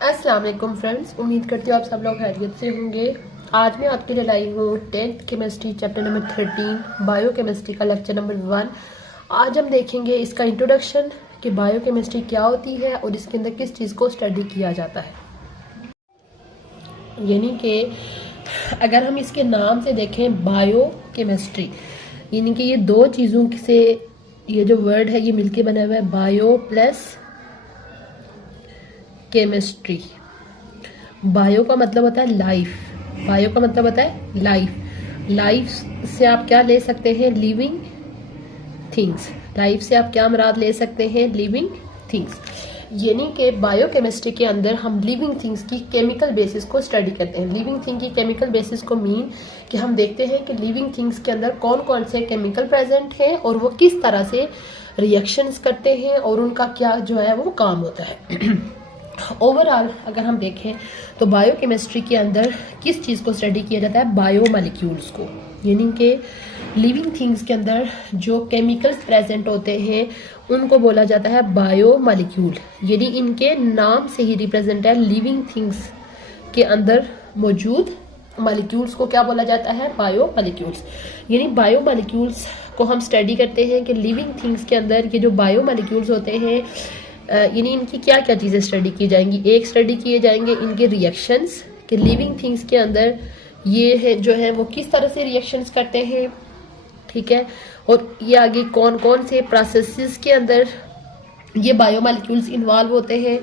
अस्सलाम वालेकुम फ्रेंड्स, उम्मीद करती हूँ आप सब लोग खैरियत से होंगे। आज मैं आपके लिए लाई हूँ 10th chemistry chapter number 13 bio chemistry का लेक्चर नंबर 1। आज हम देखेंगे इसका इंट्रोडक्शन कि बायो केमिस्ट्री क्या होती है और इसके अंदर किस चीज़ को स्टडी किया जाता है। यानी कि अगर हम इसके नाम से देखें बायो केमिस्ट्री, यानी कि ये दो चीज़ों से ये जो वर्ड है ये मिलके बना हुआ है, बायो प्लस केमिस्ट्री। बायो का मतलब होता है लाइफ, बायो का मतलब होता है लाइफ। लाइफ से आप क्या ले सकते हैं? Living things. लाइफ से आप क्या मुराद ले सकते हैं? Living things. यानी कि बायो केमिस्ट्री के अंदर हम लिविंग थिंग्स की केमिकल बेसिस को स्टडी करते हैं। लिविंग थिंग की केमिकल बेसिस को मीन कि हम देखते हैं कि लिविंग थिंग्स के अंदर कौन कौन से केमिकल प्रेजेंट हैं और वो किस तरह से रिएक्शंस करते हैं और उनका क्या जो है वो काम होता है। ओवरऑल अगर हम देखें तो बायो केमिस्ट्री के अंदर किस चीज़ को स्टडी किया जाता है? बायो मॉलिक्यूल्स को। यानी कि लिविंग थिंग्स के अंदर जो केमिकल्स प्रेजेंट होते हैं उनको बोला जाता है बायो मॉलिक्यूल। यानी इनके नाम से ही रिप्रेजेंट है लिविंग थिंग्स के अंदर मौजूद मॉलिक्यूल्स को क्या बोला जाता है? Bio molecules. यानी बायो मॉलिक्यूल्स को हम स्टडी करते हैं कि लिविंग थिंग्स के अंदर ये जो बायो मॉलिक्यूल्स होते हैं यानी इनकी क्या क्या चीज़ें स्टडी की जाएंगी। एक स्टडी किए जाएंगे इनके रिएक्शंस कि लिविंग थिंग्स के अंदर ये है जो है वो किस तरह से रिएक्शंस करते हैं, ठीक है। और ये आगे कौन कौन से प्रोसेसेस के अंदर ये बायोमॉलिक्यूल्स इन्वॉल्व होते हैं।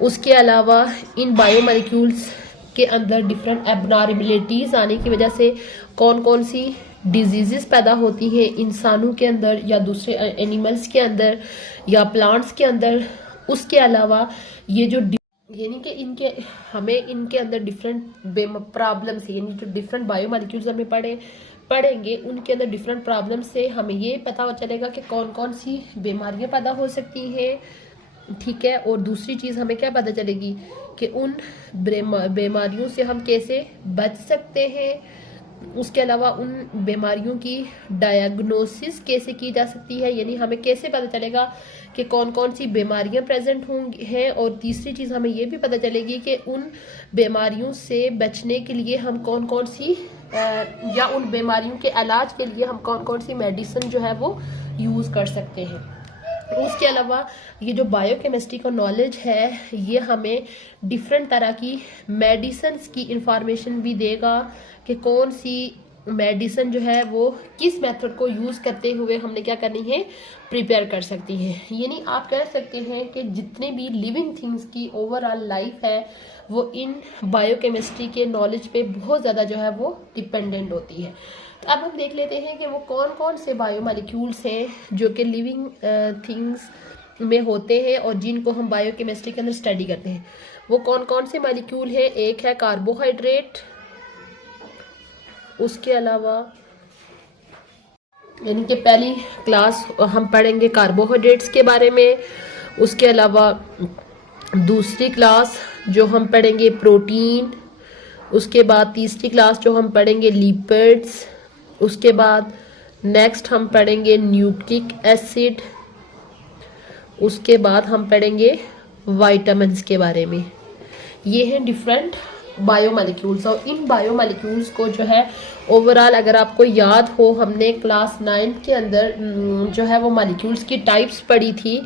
उसके अलावा इन बायोमॉलिक्यूल्स के अंदर डिफरेंट एबनॉर्मेलिटीज़ आने की वजह से कौन कौन सी डिजीजेस पैदा होती हैं इंसानों के अंदर या दूसरे एनिमल्स के अंदर या प्लांट्स के अंदर। उसके अलावा ये जो यानी कि हमें इनके अंदर डिफरेंट प्रॉब्लम्स, यानी जो डिफरेंट बायोमॉलिक्यूल्स हमें पढ़ेंगे उनके अंदर डिफरेंट प्रॉब्लम से हमें ये पता चलेगा कि कौन कौन सी बीमारियां पैदा हो सकती हैं, ठीक है। और दूसरी चीज़ हमें क्या पता चलेगी कि उन बीमारियों से हम कैसे बच सकते हैं। उसके अलावा उन बीमारियों की डायग्नोसिस कैसे की जा सकती है, यानी हमें कैसे पता चलेगा कि कौन कौन सी बीमारियां प्रेजेंट होंगी हैं। और तीसरी चीज़ हमें ये भी पता चलेगी कि उन बीमारियों से बचने के लिए हम कौन कौन सी या उन बीमारियों के इलाज के लिए हम कौन कौन सी मेडिसिन जो है वो यूज़ कर सकते हैं। उसके अलावा ये जो बायोकेमिस्ट्री का नॉलेज है ये हमें डिफरेंट तरह की मेडिसिन्स की इंफॉर्मेशन भी देगा कि कौन सी मेडिसिन जो है वो किस मेथड को यूज़ करते हुए हमने क्या करनी है? प्रिपेयर कर सकती है। यानी आप कह सकते हैं कि जितने भी लिविंग थिंग्स की ओवरऑल लाइफ है वो इन बायोकेमिस्ट्री के नॉलेज पे बहुत ज़्यादा जो है वो डिपेंडेंट होती है। तो अब हम देख लेते हैं कि वो कौन कौन से बायोमॉलिक्यूल्स हैं जो कि लिविंग थिंग्स में होते हैं और जिनको हम बायोकेमिस्ट्री के अंदर स्टडी करते हैं। वो कौन कौन से मॉलिक्यूल हैं? एक है कार्बोहाइड्रेट, उसके अलावा यानी कि पहली क्लास हम पढ़ेंगे कार्बोहाइड्रेट्स के बारे में। उसके अलावा दूसरी क्लास जो हम पढ़ेंगे प्रोटीन। उसके बाद तीसरी क्लास जो हम पढ़ेंगे लिपिड्स। उसके बाद नेक्स्ट हम पढ़ेंगे न्यूक्लिक एसिड। उसके बाद हम पढ़ेंगे वाइटामिन्स के बारे में। ये हैं डिफरेंट बायोमॉलिक्यूल्स। और इन बायोमॉलिक्यूल्स को जो है ओवरऑल अगर आपको याद हो हमने क्लास 9 के अंदर जो है वो मॉलिक्यूल्स की टाइप्स पढ़ी थी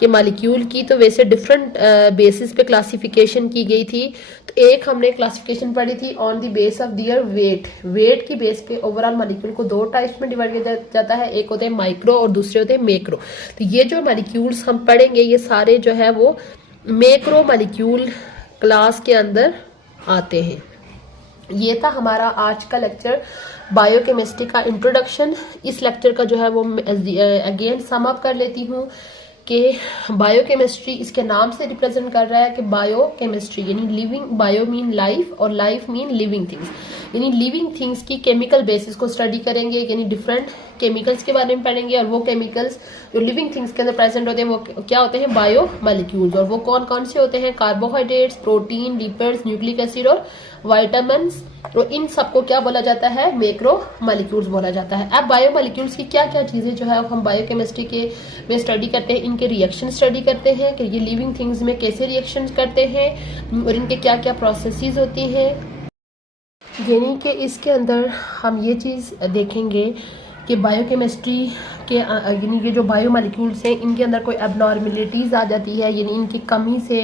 कि मॉलिक्यूल की तो वैसे डिफरेंट बेसिस पे क्लासिफिकेशन की गई थी। तो एक हमने क्लासिफिकेशन पढ़ी थी on the base of their weight. Weight की बेस पे ओवरऑल मॉलिक्यूल को दो टाइप्स में डिवाइड किया जाता है, एक होते हैं माइक्रो और दूसरे होते हैं मैक्रो। तो ये जो मॉलिक्यूल्स हम पढ़ेंगे ये सारे जो है वो मैक्रो मॉलिक्यूल क्लास के अंदर आते हैं। ये था हमारा आज का लेक्चर बायोकेमिस्ट्री का इंट्रोडक्शन। इस लेक्चर का जो है वो अगेन सम अप कर लेती हूँ कि बायोकेमिस्ट्री इसके नाम से रिप्रेजेंट कर रहा है कि बायोकेमिस्ट्री यानी लिविंग, बायो मीन लाइफ और लाइफ मीन लिविंग थिंग्स। यानी लिविंग थिंग्स की केमिकल बेसिस को स्टडी करेंगे, यानी डिफरेंट केमिकल्स के बारे में पढ़ेंगे। और वो केमिकल्स जो लिविंग थिंग्स के अंदर प्रेजेंट होते हैं वो क्या होते हैं? Bio molecules. और वो कौन कौन से होते हैं? Carbohydrates, protein, lipids, nucleic acid और वाइटामिन्स। और इन सबको क्या बोला जाता है? मैक्रो मॉलिक्यूल्स बोला जाता है। अब बायो मॉलिक्यूल्स की क्या क्या चीजें जो है हम बायोकेमिस्ट्री के में स्टडी करते हैं, इन इनके रिएक्शन स्टडी करते हैं कि ये लिविंग थिंग्स में कैसे रिएक्शन करते हैं और इनके क्या क्या प्रोसेसेस होती हैं। यानी कि इसके अंदर हम ये चीज़ देखेंगे कि बायोकेमिस्ट्री के यानी ये जो बायो मॉलिक्यूल्स हैं इनके अंदर कोई एबनॉर्मेलिटीज़ आ जाती है, यानी इनकी कमी से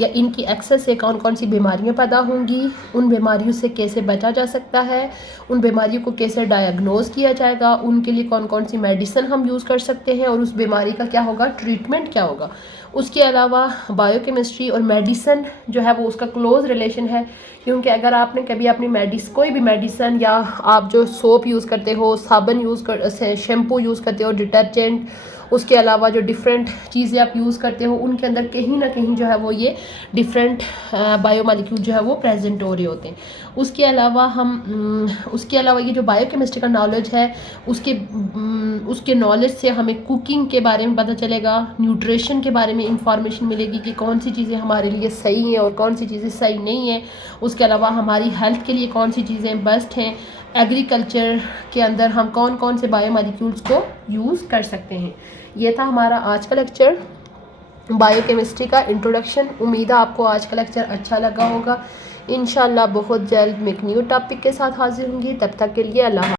या इनकी एक्सेस से कौन कौन सी बीमारियां पैदा होंगी, उन बीमारियों से कैसे बचा जा सकता है, उन बीमारियों को कैसे डायग्नोज किया जाएगा, उनके लिए कौन कौन सी मेडिसिन हम यूज़ कर सकते हैं और उस बीमारी का क्या होगा, ट्रीटमेंट क्या होगा। उसके अलावा बायोकेमिस्ट्री और मेडिसन जो है वो उसका क्लोज रिलेशन है, क्योंकि अगर आपने कभी अपनी कोई भी मेडिसन या आप जो सोप यूज़ करते हो, साबुन यूज़ कर, शैम्पू यूज़ करते हो, डिटर्जेंट, उसके अलावा जो डिफरेंट चीज़ें आप यूज़ करते हो उनके अंदर कहीं ना कहीं जो है वो ये डिफरेंट बायोमॉलिक्यूल जो है वो प्रेजेंट हो रहे होते हैं। उसके अलावा ये जो बायोकेमिस्ट्री का नॉलेज है उसके नॉलेज से हमें कुकिंग के बारे में पता चलेगा, न्यूट्रिशन के बारे में इंफॉर्मेशन मिलेगी कि कौन सी चीज़ें हमारे लिए सही हैं और कौन सी चीज़ें सही नहीं हैं। उसके अलावा हमारी हेल्थ के लिए कौन सी चीज़ें बेस्ट हैं। एग्रीकल्चर के अंदर हम कौन कौन से बायोमॉलिक्यूल्स को यूज़ कर सकते हैं। ये था हमारा आज का लेक्चर बायोकेमिस्ट्री का इंट्रोडक्शन। उम्मीद है आपको आज का लेक्चर अच्छा लगा होगा। इंशाल्लाह बहुत जल्द मैं एक न्यू टॉपिक के साथ हाजिर होंगी। तब तक के लिए अल्लाह।